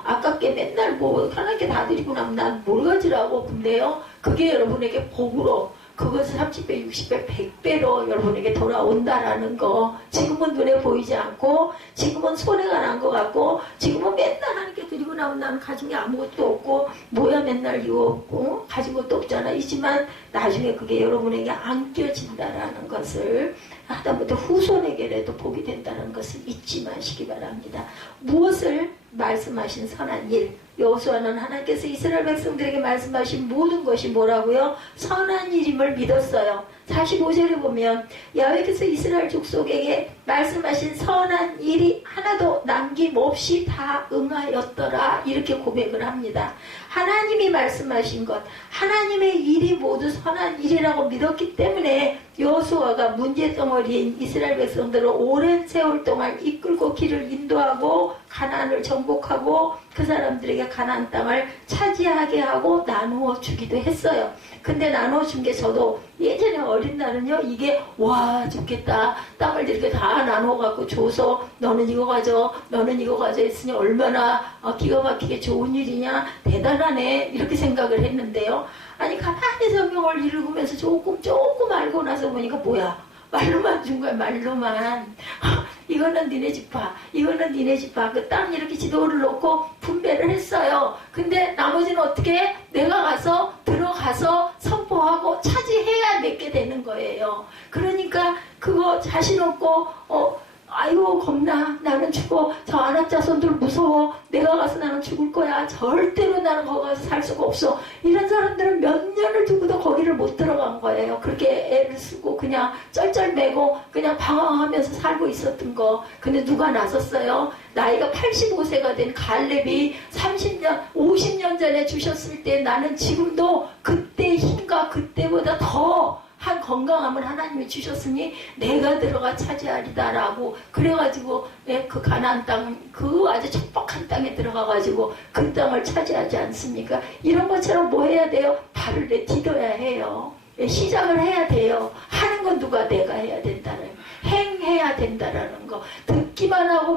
아깝게 맨날 하나님께 다 드리고 나면 난 뭘 가지라고. 근데요 그게 여러분에게 복으로 그것을 30배, 60배, 100배로 여러분에게 돌아온다라는 거. 지금은 눈에 보이지 않고 지금은 손해가 난 것 같고 지금은 맨날 하나님께 드리고 나면 나는 가진 게 아무것도 없고 뭐야 맨날 이거 없고 가진 것도 없잖아 이지만 나중에 그게 여러분에게 안겨진다라는 것을 하다못해 후손에게라도 복이 된다는 것을 잊지 마시기 바랍니다. 무엇을 말씀하신 선한 일, 여호수아는 하나님께서 이스라엘 백성들에게 말씀하신 모든 것이 뭐라고요? 선한 일임을 믿었어요. 45절에 보면 야훼께서 이스라엘 족속에게 말씀하신 선한 일이 하나도 남김없이 다 응하였더라 이렇게 고백을 합니다. 하나님이 말씀하신 것, 하나님의 일이 모두 선한 일이라고 믿었기 때문에 여호수아가 문제덩어리인 이스라엘 백성들을 오랜 세월 동안 이끌고 길을 인도하고 가나안을 정복하고 그 사람들에게 가나안 땅을 차지하게 하고 나누어 주기도 했어요. 근데 나누어 준 게 저도 예전에 어린 날은요 이게 와 좋겠다 땅을 이렇게 다 나누어 갖고 줘서 너는 이거 가져 너는 이거 가져 했으니 얼마나 기가 막히게 좋은 일이냐 대단하네 이렇게 생각을 했는데요. 아니 가만히 성경을 읽으면서 조금 알고 나서 보니까 뭐야 말로만 준 거야 말로만. 이거는 니네 집 봐 이거는 니네 집 봐. 그 땅 이렇게 지도를 놓고 분배를 했어요. 근데 나머지는 어떻게 해? 내가 가서 들어가서 선포하고 차지해야 내게 되는 거예요. 그러니까 그거 자신 없고 아이고 겁나. 나는 죽어. 저 안압자손들 무서워. 내가 가서 나는 죽을 거야. 절대로 나는 거기 가서 살 수가 없어. 이런 사람들은 몇 년을 두고도 거기를 못 들어간 거예요. 그렇게 애를 쓰고 그냥 쩔쩔매고 그냥 방황하면서 살고 있었던 거. 근데 누가 나섰어요? 나이가 85세가 된 갈렙이 30년, 50년 전에 주셨을 때 나는 지금도 그때 힘과 그때보다 더 한 건강함을 하나님이 주셨으니 내가 들어가 차지하리다 라고 그래가지고 그 가나안 땅, 그 아주 척박한 땅에 들어가가지고 그 땅을 차지하지 않습니까? 이런 것처럼 뭐 해야 돼요? 발을 내디뎌야 해요. 시작을 해야 돼요. 하는 건 누가? 내가 해야 된다는, 행해야 된다라는 거. 듣기만 하고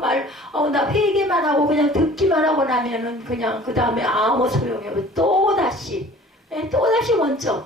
나 회개만 하고 그냥 듣기만 하고 나면은 그냥 그 다음에 아무 소용이 없어요.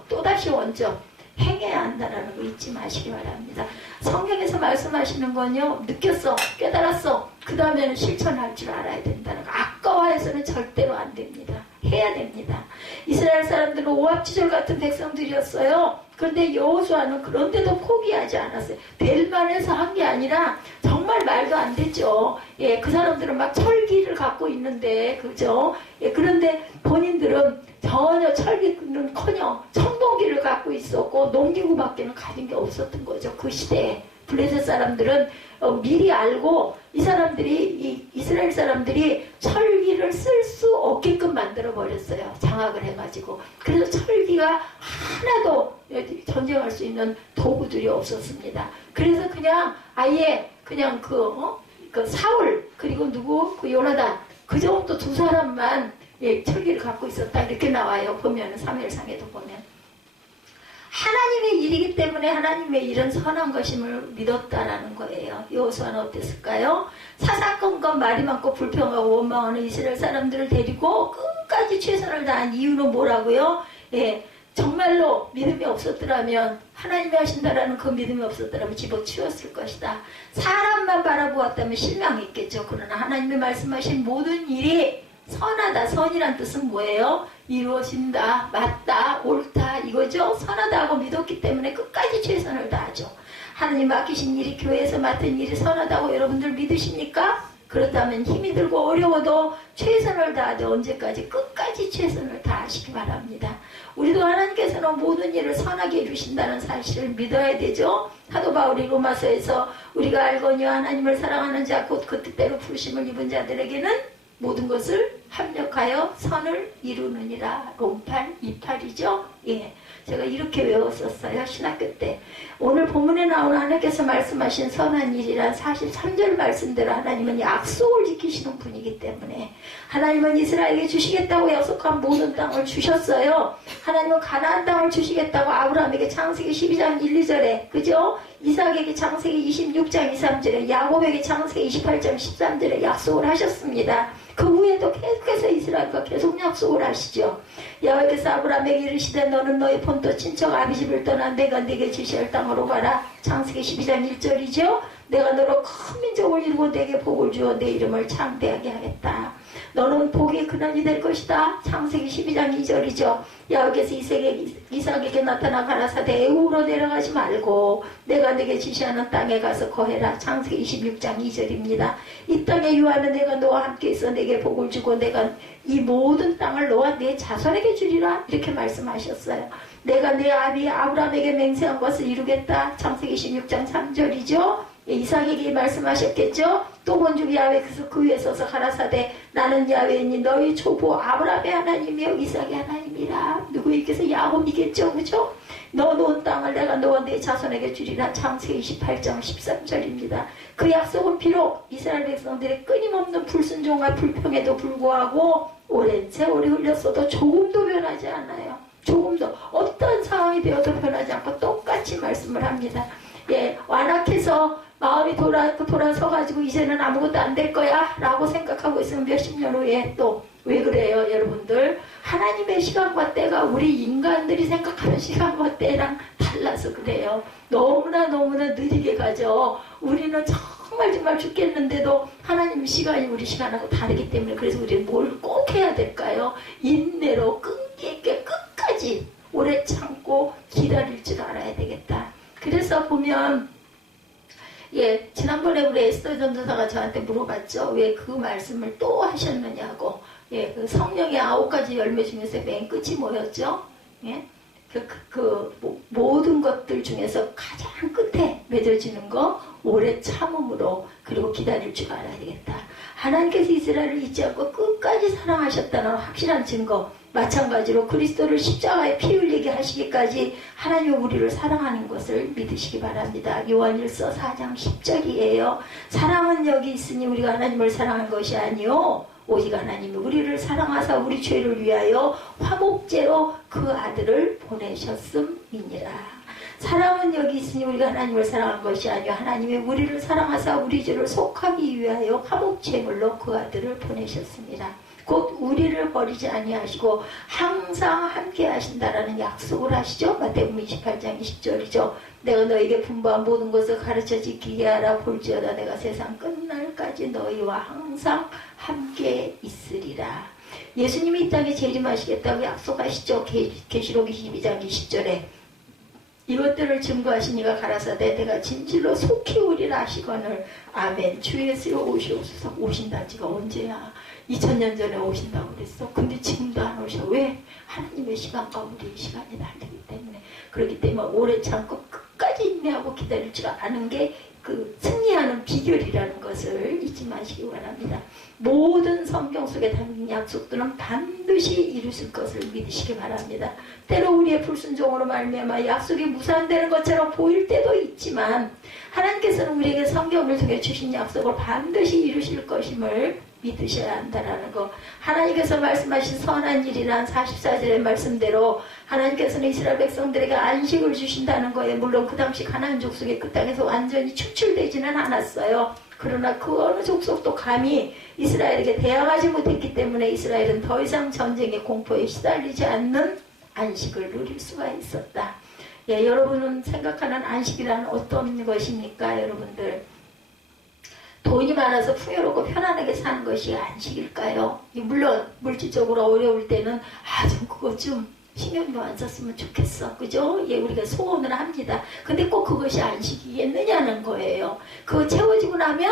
또다시 원점 행해야 한다는 거 잊지 마시기 바랍니다. 성경에서 말씀하시는 건요, 느꼈어, 깨달았어, 그 다음에는 실천할 줄 알아야 된다는 거. 아까워해서는 절대로 안 됩니다. 해야 됩니다. 이스라엘 사람들은 오합지졸 같은 백성들이었어요. 그런데 여호수아는 그런데도 포기하지 않았어요. 될 만해서 한 게 아니라 정말 말도 안 됐죠. 예, 그 사람들은 막 철기를 갖고 있는데, 그죠? 예, 그런데 본인들은 전혀 철기는커녕 청동기를 갖고 있었고 농기구밖에는 가진 게 없었던 거죠. 그 시대에 블레셋 사람들은 미리 알고 이 사람들이, 이스라엘 사람들이 철기를 쓸 수 없게끔 만들어 버렸어요. 장악을 해가지고. 그래서 철기가 하나도 전쟁할 수 있는 도구들이 없었습니다. 그래서 그냥 아예 그냥 그 사울 그리고 그 요나단 그 정도 두 사람만 철기를 갖고 있었다 이렇게 나와요. 보면 사무엘상에도 보면 하나님의 일이기 때문에 하나님의 일은 선한 것임을 믿었다라는 거예요. 여호수아는 어땠을까요? 사사건건 말이 많고 불평하고 원망하는 이스라엘 사람들을 데리고 끝까지 최선을 다한 이유는 뭐라고요? 정말로 믿음이 없었더라면, 하나님이 하신다라는 그 믿음이 없었더라면 집어치웠을 것이다. 사람만 바라보았다면 실망이 있겠죠. 그러나 하나님이 말씀하신 모든 일이 선하다. 선이란 뜻은 뭐예요? 이루어진다, 맞다, 옳다 이거죠. 선하다 하고 믿었기 때문에 끝까지 최선을 다하죠. 하나님 맡기신 일이, 교회에서 맡은 일이 선하다고 여러분들 믿으십니까? 그렇다면 힘이 들고 어려워도 최선을 다하되 언제까지? 끝까지 최선을 다하시기 바랍니다. 우리도 하나님께서는 모든 일을 선하게 이루신다는 사실을 믿어야 되죠. 사도 바울이 로마서에서 우리가 알거니와 하나님을 사랑하는 자 곧 그 뜻대로 부르심을 입은 자들에게는 모든 것을 합력하여 선을 이루느니라. 롬팔 28이죠. 예, 제가 이렇게 외웠었어요. 신학교 때. 오늘 본문에 나오는 하나님께서 말씀하신 선한 일이란 43절 말씀대로 하나님은 약속을 지키시는 분이기 때문에 하나님은 이스라엘에게 주시겠다고 약속한 모든 땅을 주셨어요. 하나님은 가나안 땅을 주시겠다고 아브라함에게 창세기 12장 1, 2절에 그죠? 이삭에게 창세기 26장 2, 3절에 야곱에게 창세기 28장 13절에 약속을 하셨습니다. 그 후에도 계속해서 이스라엘과 계속 약속을 하시죠. 여호와께서 아브라함에게 이르시되 너는 너희 본토 친척 아비집을 떠나 내가 네게 지시할 땅으로 가라. 창세기 12장 1절이죠. 내가 너로 큰 민족을 이루고 내게 복을 주어 내 이름을 창대하게 하겠다. 너는 복이 근원이 될 것이다. 창세기 12장 2절이죠. 여호와께서 이삭에게 나타나 가라사대 애굽으로 내려가지 말고 내가 네게 지시하는 땅에 가서 거해라. 창세기 26장 2절입니다. 이 땅에 유하는 내가 너와 함께 있어 내게 복을 주고 내가 이 모든 땅을 너와 내 자손에게 주리라. 이렇게 말씀하셨어요. 내가 내 아비 아브라함에게 맹세한 것을 이루겠다. 창세기 16장 3절이죠. 이삭에게 말씀하셨겠죠. 또 본즉 야훼께서 그 위에 서서 가라사대 나는 야훼니 너희 조부 아브라함의 하나님이요 이삭의 하나님이라. 누구에게서 야곱이겠죠. 그죠? 너 놓은 땅을 내가 너와 내 자손에게 주리라. 창세기 28장 13절입니다. 그 약속은 비록 이스라엘 백성들의 끊임없는 불순종과 불평에도 불구하고 오랜 세월이 흘렸어도 조금도 변하지 않아요. 조금도 어떤 상황이 되어도 변하지 않고 똑같이 말씀을 합니다. 예, 완악해서 마음이 돌아서가지고 이제는 아무것도 안 될 거야 라고 생각하고 있으면 몇십 년 후에 또 왜 그래요 여러분들? 하나님의 시간과 때가 우리 인간들이 생각하는 시간과 때랑 달라서 그래요. 너무나 느리게 가죠. 우리는 정말 죽겠는데도 하나님 시간이 우리 시간하고 다르기 때문에 그래서 우리는 뭘 꼭 해야 될까요? 인내로 끈기 있게 끝까지 오래 참고 기다릴 줄 알아야 되겠다. 그래서 보면 예, 지난번에 우리 에스더 전도사가 저한테 물어봤죠. 왜 그 말씀을 또 하셨느냐고. 예, 그 성령의 9가지 열매 중에서 맨 끝이 뭐였죠? 예, 모든 것들 중에서 가장 끝에 맺어지는 거, 오래 참음으로, 그리고 기다릴 줄 알아야 되겠다. 하나님께서 이스라엘을 잊지 않고 끝까지 사랑하셨다는 확실한 증거. 마찬가지로 그리스도를 십자가에 피 흘리게 하시기까지 하나님은 우리를 사랑하는 것을 믿으시기 바랍니다. 요한일서 4장 10절이에요. 사랑은 여기 있으니 우리가 하나님을 사랑한 것이 아니요 오직 하나님이 우리를 사랑하사 우리 죄를 위하여 화목제로 그 아들을 보내셨음이니라. 사랑은 여기 있으니 우리가 하나님을 사랑한 것이 아니요 하나님이 우리를 사랑하사 우리 죄를 속하기 위하여 화목제물로 그 아들을 보내셨습니다. 곧 우리를 버리지 아니하시고 항상 함께 하신다라는 약속을 하시죠. 마태복음 28장 20절이죠. 내가 너에게 분부한 모든 것을 가르쳐 지키게 하라. 볼지어다 내가 세상 끝날까지 너희와 항상 함께 있으리라. 예수님이 이 땅에 재림하시겠다고 약속하시죠. 계시록 22장 20절에 이것들을 증거하시니가 가라사대 내가 진실로 속히 오리라 하시거늘 아멘. 주 예수여 오시옵소서. 오신다 지가 언제야? 2000년 전에 오신다고 그랬어. 근데 지금도 안 오셔. 왜? 하나님의 시간과 우리의 시간이 다르기 때문에. 그렇기 때문에 오래 참고 끝까지 인내하고 기다릴 줄 아는 게 그 승리하는 비결이라는 것을 잊지 마시기 바랍니다. 모든 성경 속에 담긴 약속들은 반드시 이루실 것을 믿으시기 바랍니다. 때로 우리의 불순종으로 말미암아 약속이 무산되는 것처럼 보일 때도 있지만 하나님께서는 우리에게 성경을 통해 주신 약속을 반드시 이루실 것임을 믿으셔야 한다라는 거. 하나님께서 말씀하신 선한 일이란 44절의 말씀대로 하나님께서는 이스라엘 백성들에게 안식을 주신다는 거예요. 물론 그 당시 가나안 족속이 그 땅에서 완전히 축출되지는 않았어요. 그러나 그 어느 족속도 감히 이스라엘에게 대항하지 못했기 때문에 이스라엘은 더 이상 전쟁의 공포에 시달리지 않는 안식을 누릴 수가 있었다. 예, 여러분은 생각하는 안식이란 어떤 것입니까? 여러분들 돈이 많아서 풍요롭고 편안하게 사는 것이 안식일까요? 물론 물질적으로 어려울 때는 좀 그거 좀 신경도 안 썼으면 좋겠어. 그죠? 예, 우리가 소원을 합니다. 근데 꼭 그것이 안식이겠느냐는 거예요. 그거 채워지고 나면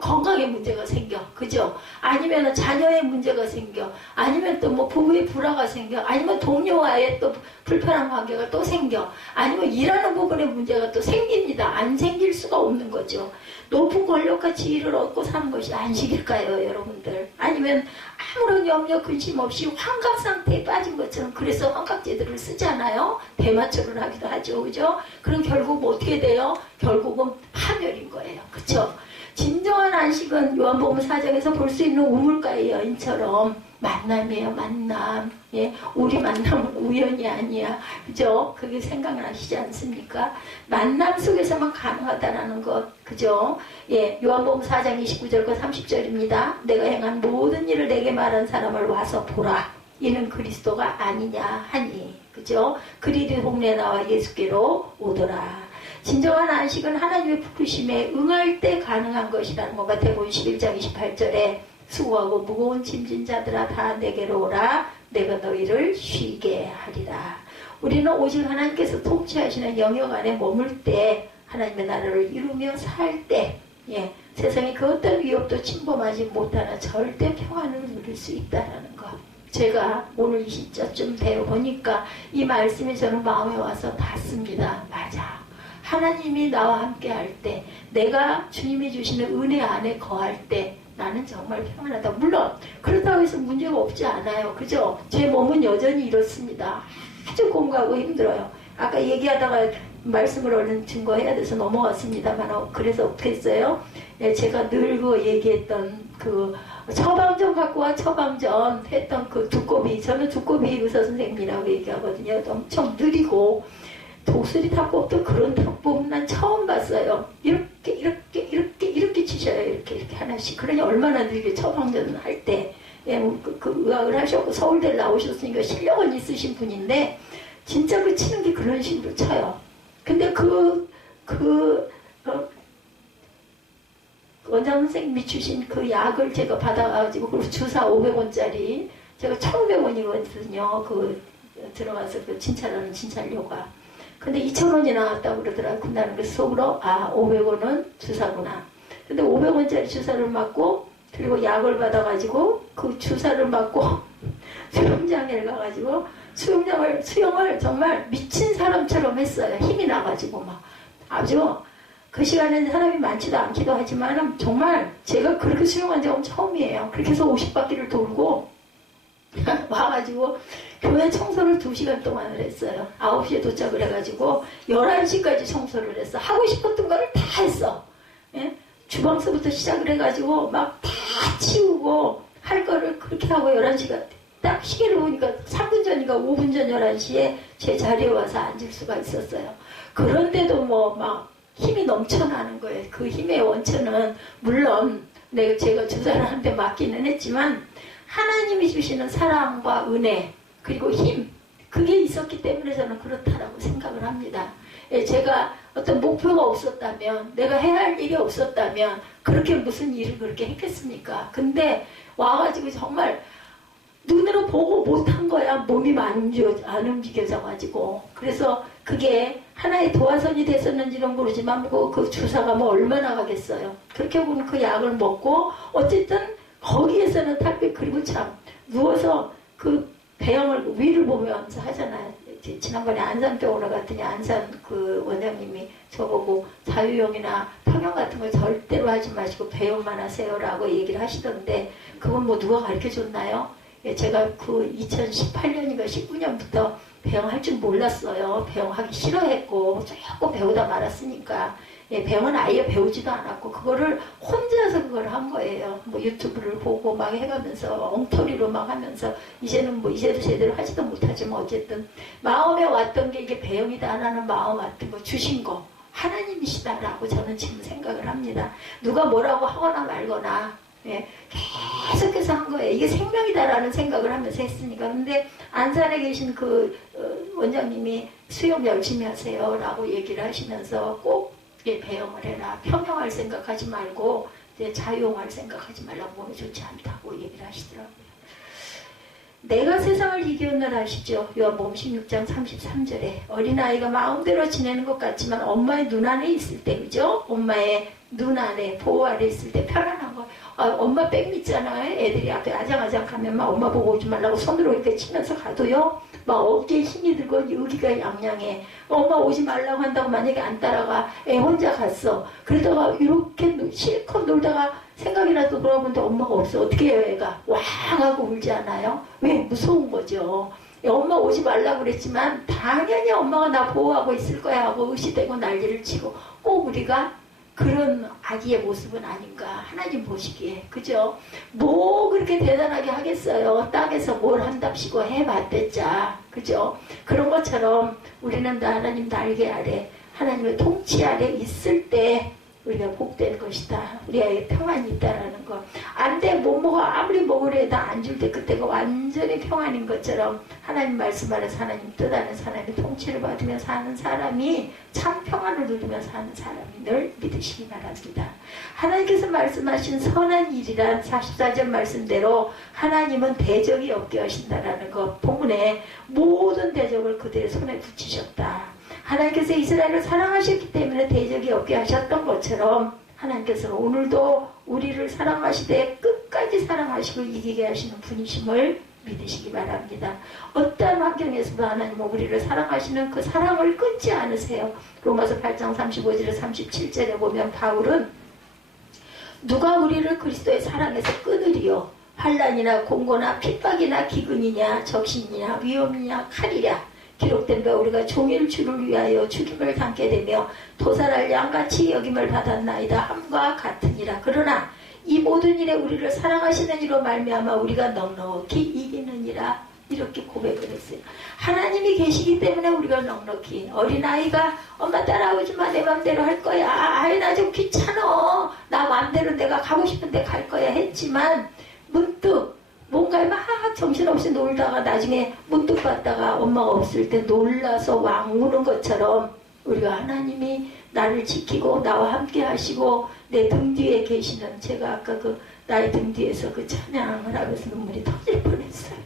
건강에 문제가 생겨. 그죠? 아니면 자녀의 문제가 생겨. 아니면 또 뭐 부부의 불화가 생겨. 아니면 동료와의 또 불편한 관계가 또 생겨. 아니면 일하는 부분에 문제가 또 생깁니다. 안 생길 수가 없는 거죠. 높은 권력과 지위를 얻고 사는 것이 안식일까요, 여러분들? 아니면 아무런 염려 근심 없이 환각 상태에 빠진 것처럼 그래서 환각제들을 쓰잖아요. 대마초를 하기도 하죠, 그죠? 그럼 결국 어떻게 돼요? 결국은 파멸인 거예요, 그렇죠? 진정한 안식은 요한복음 4장에서 볼 수 있는 우물가의 여인처럼 만남이에요, 만남. 예, 우리 만남은 우연이 아니야. 그죠? 그게 생각나시지 않습니까? 만남 속에서만 가능하다라는 것. 그죠? 예, 요한복음 4장 29절과 30절입니다. 내가 행한 모든 일을 내게 말한 사람을 와서 보라. 이는 그리스도가 아니냐 하니. 그죠? 그리리 동네 나와 예수께로 오더라. 진정한 안식은 하나님의 부르심에 응할 때 가능한 것이라는 것. 마태복음 11장 28절에 수고하고 무거운 짐진 자들아 다 내게로 오라. 내가 너희를 쉬게 하리라. 우리는 오직 하나님께서 통치하시는 영역 안에 머물 때 하나님의 나라를 이루며 살 때 예, 세상에 그 어떤 위협도 침범하지 못하는 절대 평안을 누릴 수 있다는 것. 제가 오늘 이 시점쯤 배워보니까 이 말씀이 저는 마음에 와서 닿습니다. 맞아. 하나님이 나와 함께 할 때, 내가 주님이 주시는 은혜 안에 거할 때 나는 정말 평안하다. 물론 그렇다고 해서 문제가 없지 않아요. 그죠? 제 몸은 여전히 이렇습니다. 아주 공부하고 힘들어요. 아까 얘기하다가 말씀을 얼른 증거해야 돼서 넘어갔습니다만 그래서 어떻게 했어요? 예, 제가 늘 그 얘기했던 그 처방전 갖고 와 처방전 했던 그 두꺼비, 저는 두꺼비 의사 선생님이라고 얘기하거든요. 엄청 느리고 독수리 탁법도 그런 탁법은 난 처음 봤어요. 이렇게 치셔요. 이렇게 하나씩. 그러니 얼마나 느리게 처방전을 할 때. 예, 그 의학을 하셨고 서울대를 나오셨으니까 실력은 있으신 분인데 진짜 그 치는 게 그런 식으로 쳐요. 근데 원장 선생님이 주신 그 약을 제가 받아가지고 그 주사 500원짜리 제가 1,500원이거든요. 그 들어가서 그 진찰하는 진찰료가. 근데 2,000원이 나왔다고 그러더라고요. 그날은. 그래서 속으로 500원은 주사구나. 근데 500원짜리 주사를 맞고 그리고 약을 받아가지고 그 주사를 맞고 수영장에 가가지고 수영을 정말 미친 사람처럼 했어요. 힘이 나가지고 막 아주 그 시간에는 사람이 많지도 않기도 하지만 정말 제가 그렇게 수영한 적은 처음이에요. 그렇게 해서 50바퀴를 돌고 와가지고 교회 청소를 2시간 동안을 했어요. 9시에 도착을 해가지고 11시까지 청소를 했어. 하고 싶었던 거를 다 했어. 예? 주방서부터 시작을 해가지고 막 다 치우고 할 거를 그렇게 하고 11시가 딱 시계를 보니까 3분 전인가 5분 전 11시에 제 자리에 와서 앉을 수가 있었어요. 그런데도 뭐 막 힘이 넘쳐나는 거예요. 그 힘의 원천은 물론 제가 주사를 한 대 맞기는 했지만 하나님이 주시는 사랑과 은혜 그리고 힘 그게 있었기 때문에 저는 그렇다라고 생각을 합니다. 제가 어떤 목표가 없었다면 내가 해야 할 일이 없었다면 그렇게 무슨 일을 그렇게 했겠습니까? 근데 와가지고 정말 눈으로 보고 못한 거야. 몸이 안 움직여져가지고. 그래서 그게 하나의 도화선이 됐었는지는 모르지만 그 주사가 뭐 얼마나 가겠어요. 그렇게 보면 그 약을 먹고 어쨌든 거기에서는 탈피. 그리고 참 누워서 그 배영을 위를 보면서 하잖아요. 지난번에 안산병원에 갔더니 안산 그 원장님이 저보고 자유형이나 평형 같은 걸 절대로 하지 마시고 배영만 하세요라고 얘기를 하시던데 그건 뭐 누가 가르쳐 줬나요? 제가 그 2018년인가 19년부터 배영할 줄 몰랐어요. 배영하기 싫어했고 조금 배우다 말았으니까 배영은 아예 배우지도 않았고 그거를 혼자서 그걸 한 거예요. 뭐 유튜브를 보고 막 해가면서 엉터리로 막 하면서 이제는 뭐 이제도 제대로 하지도 못하지만 어쨌든 마음에 왔던 게 이게 배영이다라는 마음 왔던 거 주신 거 하나님이시다라고 저는 지금 생각을 합니다. 누가 뭐라고 하거나 말거나 계속해서 한 거예요. 이게 생명이다라는 생각을 하면서 했으니까. 근데 안산에 계신 그 원장님이 수영 열심히 하세요 라고 얘기를 하시면서 꼭 배영을 해라. 평형할 생각하지 말고 자유형할 생각하지 말라고 몸에 좋지 않다고 얘기를 하시더라고요. 내가 세상을 이겼느라 아시죠? 요한복음 16장 33절에 어린아이가 마음대로 지내는 것 같지만 엄마의 눈 안에 있을 때 그죠? 엄마의 눈 안에 보호 아래 있을 때 편안한 거. 엄마 백 믿잖아요. 애들이 앞에 아장아장 가면 막 엄마 보고 오지 말라고 손으로 이렇게 치면서 가도요. 막 어깨에 힘이 들고 여기가 양양해. 엄마 오지 말라고 한다고 만약에 안 따라가 애 혼자 갔어. 그러다가 이렇게 실컷 놀다가 생각이 나도 돌아보는데 엄마가 없어. 어떻게 해요 애가? 왕 하고 울지 않아요? 왜? 무서운 거죠. 엄마 오지 말라고 그랬지만 당연히 엄마가 나 보호하고 있을 거야 하고 의시되고 난리를 치고 꼭 우리가 그런 아기의 모습은 아닌가 하나님 보시기에 그죠? 뭐 그렇게 대단하게 하겠어요. 땅에서 뭘 한답시고 해봤댔자 그죠? 그런 것처럼 우리는 하나님 날개 아래 하나님의 통치 아래 있을 때 우리가 복된 것이다. 우리에게 평안이 있다라는 거. 안 돼, 못 먹어. 아무리 먹으려 해도 안 줄 때 그때가 완전히 평안인 것처럼 하나님 말씀 안에서 하나님 뜻 안에서 하나님의 통치를 받으며 사는 사람이 참 평안을 누리며 사는 사람이 늘 믿으시기 바랍니다. 하나님께서 말씀하신 선한 일이란 44절 말씀대로 하나님은 대적이 없게 하신다라는 것. 본문에 모든 대적을 그들의 손에 붙이셨다. 하나님께서 이스라엘을 사랑하셨기 때문에 대적이 없게 하셨던 것처럼 하나님께서는 오늘도 우리를 사랑하시되 끝까지 사랑하시고 이기게 하시는 분이심을 믿으시기 바랍니다. 어떠한 환경에서도 하나님은 우리를 사랑하시는 그 사랑을 끊지 않으세요. 로마서 8장 35절에 37절에 보면 바울은 누가 우리를 그리스도의 사랑에서 끊으리요? 환난이나 공고나 핍박이나 기근이냐 적신이냐 위험이냐 칼이랴 기록된 바 우리가 종일 주를 위하여 죽임을 당게 되며 도살할 양같이 여김을 받았나이다 함과 같으니라. 그러나 이 모든 일에 우리를 사랑하시는 이로 말미암아 우리가 넉넉히 이기느니라. 이렇게 고백을 했어요. 하나님이 계시기 때문에 우리가 넉넉히. 어린아이가 엄마 따라오지마 내 맘대로 할 거야. 아이 나 좀 귀찮아. 나 맘대로 내가 가고 싶은데 갈 거야 했지만 문득 뭔가 막 정신없이 놀다가 나중에 문득 봤다가 엄마가 없을 때 놀라서 왕 우는 것처럼 우리가 하나님이 나를 지키고 나와 함께 하시고 내 등 뒤에 계시는 제가 아까 그 나의 등 뒤에서 그 찬양을 하면서 눈물이 터질 뻔했어요.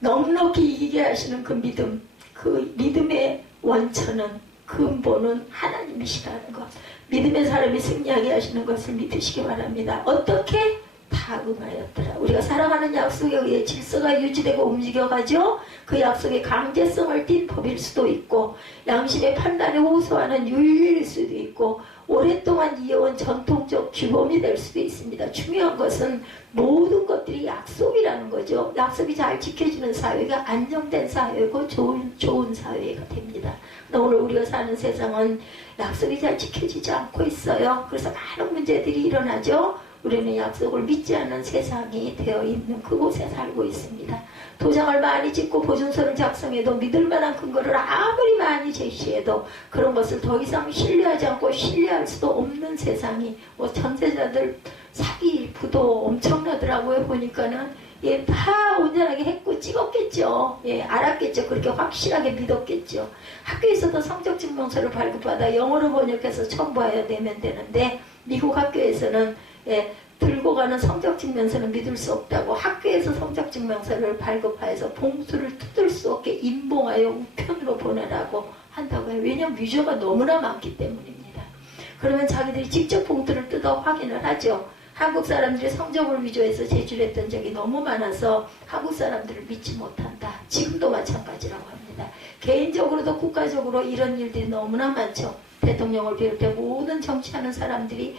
넉넉히 이기게 하시는 그 믿음, 그 믿음의 원천은, 근본은 하나님이시라는 것. 믿음의 사람이 승리하게 하시는 것을 믿으시기 바랍니다. 어떻게? 다 응하였더라. 우리가 살아가는 약속에 의해 질서가 유지되고 움직여가죠. 그 약속의 강제성을 띤 법일 수도 있고, 양심의 판단에 호소하는 윤리일 수도 있고, 오랫동안 이어온 전통적 규범이 될 수도 있습니다. 중요한 것은 모든 것들이 약속이라는 거죠. 약속이 잘 지켜지는 사회가 안정된 사회고 좋은 사회가 됩니다. 오늘 우리가 사는 세상은 약속이 잘 지켜지지 않고 있어요. 그래서 많은 문제들이 일어나죠. 우리는 약속을 믿지 않는 세상이 되어 있는 그곳에 살고 있습니다. 도장을 많이 찍고 보증서를 작성해도 믿을 만한 근거를 아무리 많이 제시해도 그런 것을 더 이상 신뢰하지 않고 신뢰할 수도 없는 세상이, 뭐 전세자들 사기 부도 엄청나더라고요. 보니까는 예, 다 온전하게 했고 찍었겠죠. 예, 알았겠죠. 그렇게 확실하게 믿었겠죠. 학교에서도 성적증명서를 발급받아 영어로 번역해서 첨부하여 내면 되는데, 미국 학교에서는 예, 들고 가는 성적증명서는 믿을 수 없다고 학교에서 성적증명서를 발급하여서 봉투를 뜯을 수 없게 인봉하여 우편으로 보내라고 한다고 해요. 왜냐하면 위조가 너무나 많기 때문입니다. 그러면 자기들이 직접 봉투를 뜯어 확인을 하죠. 한국 사람들이 성적을 위조해서 제출했던 적이 너무 많아서 한국 사람들을 믿지 못한다. 지금도 마찬가지라고 합니다. 개인적으로도 국가적으로 이런 일들이 너무나 많죠. 대통령을 비롯해 모든 정치하는 사람들이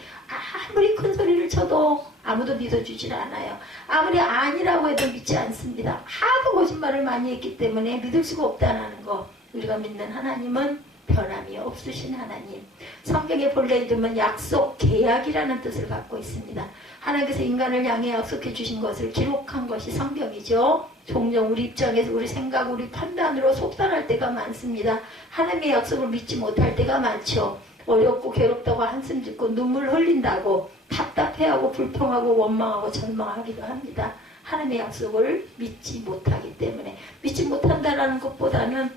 아무리 큰 소리를 쳐도 아무도 믿어주질 않아요. 아무리 아니라고 해도 믿지 않습니다. 하도 거짓말을 많이 했기 때문에 믿을 수가 없다는 거. 우리가 믿는 하나님은 변함이 없으신 하나님. 성경의 본래 이름은 약속, 계약이라는 뜻을 갖고 있습니다. 하나님께서 인간을 향해 약속해 주신 것을 기록한 것이 성경이죠. 종종 우리 입장에서 우리 생각, 우리 판단으로 속단할 때가 많습니다. 하나님의 약속을 믿지 못할 때가 많죠. 어렵고 괴롭다고 한숨 짓고 눈물 흘린다고 답답해하고 불평하고 원망하고 절망하기도 합니다. 하나님의 약속을 믿지 못하기 때문에. 믿지 못한다는 것보다는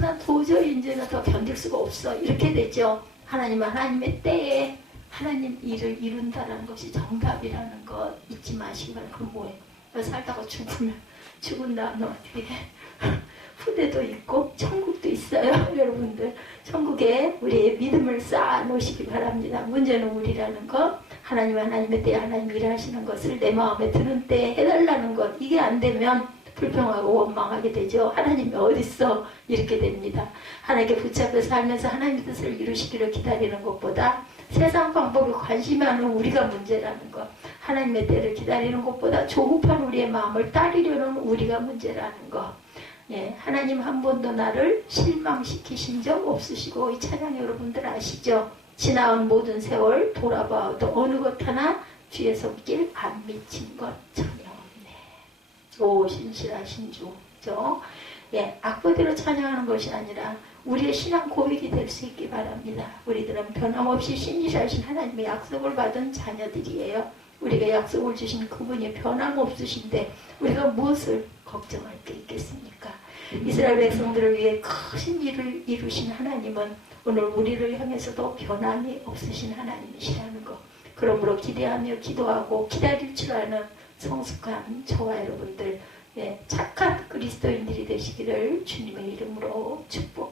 난 도저히 이제는 더 견딜 수가 없어, 이렇게 되죠. 하나님은 하나님의 때에 하나님 일을 이룬다는 것이 정답이라는 것 잊지 마시기 바랍니다. 그 뭐예요? 살다가 죽은 다음에 어떻게 해? 후대도 있고 천국도 있어요. 여러분들 천국에 우리의 믿음을 쌓아 놓으시기 바랍니다. 문제는 우리라는 것, 하나님의 때에 하나님 일하시는 것을 내 마음에 드는 때에 해달라는 것, 이게 안 되면 불평하고 원망하게 되죠. 하나님이 어딨어? 이렇게 됩니다. 하나님께 붙잡혀 살면서 하나님의 뜻을 이루시기를 기다리는 것보다 세상 방법에 관심이 많은 우리가 문제라는 것, 하나님의 때를 기다리는 것보다 조급한 우리의 마음을 따르려는 우리가 문제라는 것. 예, 하나님 한 번도 나를 실망시키신 적 없으시고, 이 찬양 여러분들 아시죠? 지나온 모든 세월 돌아봐도 어느 것 하나 주의 손길 안 미친 것 전혀 없네. 오, 신실하신 주. 그죠? 예, 악보대로 찬양하는 것이 아니라 우리의 신앙 고백이 될 수 있기 바랍니다. 우리들은 변함없이 신실하신 하나님의 약속을 받은 자녀들이에요. 우리가 약속을 주신 그분이 변함없으신데 우리가 무엇을 걱정할 게 있겠습니까? 이스라엘 백성들을 위해 큰 일을 이루신 하나님은 오늘 우리를 향해서도 변함이 없으신 하나님이시라는 것. 그러므로 기대하며 기도하고 기다릴 줄 아는 성숙한 저와 여러분들, 예, 착한 그리스도인들이 되시기를 주님의 이름으로 축복합니다.